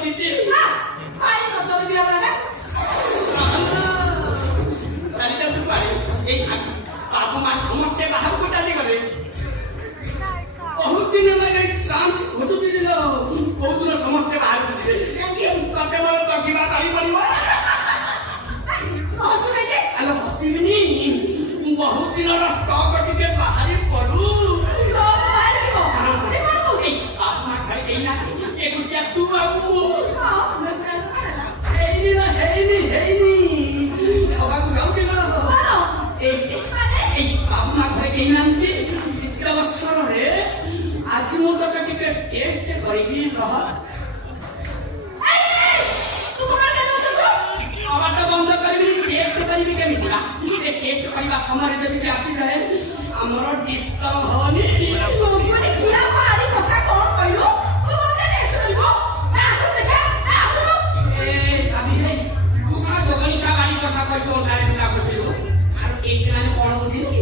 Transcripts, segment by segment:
ରଖିଛି ଭାଇ ନଜର ଦିଲା ପରା ଚାଲିଟା ତୁ ପାରେ ଏଇ ବାପ ମା ସମସ୍ତେ ବାହାରକୁ ଚାଲିଗଲେ ବହୁତ ଦିନ ହେଲାଣି ଚାନ୍ସ ଖୋଜୁଥିଲି କୋଉଦିନ ସମସ୍ତେ ବାହାରକୁ ଯିବେ ତତେ ମୋର ଜଗିବା ପାଇଁ ପଡିବ ଆଲୋ ହସିବିନି ବହୁତ ଦିନର ଷ୍ଟକ୍ ଟିକେ ବାହାରି ପଡୁ ଏକୁଟିଆ ତୁ ଆଉ ହେଇନି ହବାକୁ ଯାଉଛି ନା ଏଇ ବାପା ଘରେ କେହି ନାହାନ୍ତି ଏତେ ଅବସରରେ ଆଜି ମୁଁ ତତେ ଟିକେ ଟେଷ୍ଟ କରିବି ରହ ଆବାଟ ବନ୍ଦ କରିବି ଟେଷ୍ଟ କରିବି କେମିତି ଟେଷ୍ଟ କରିବା ସମୟରେ ଯଦି ଆସିଯାଏ ଆମର ଡିଷ୍ଟର୍ବ ହବନି କଣ ବୁଝିଲି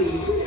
ଆସିବି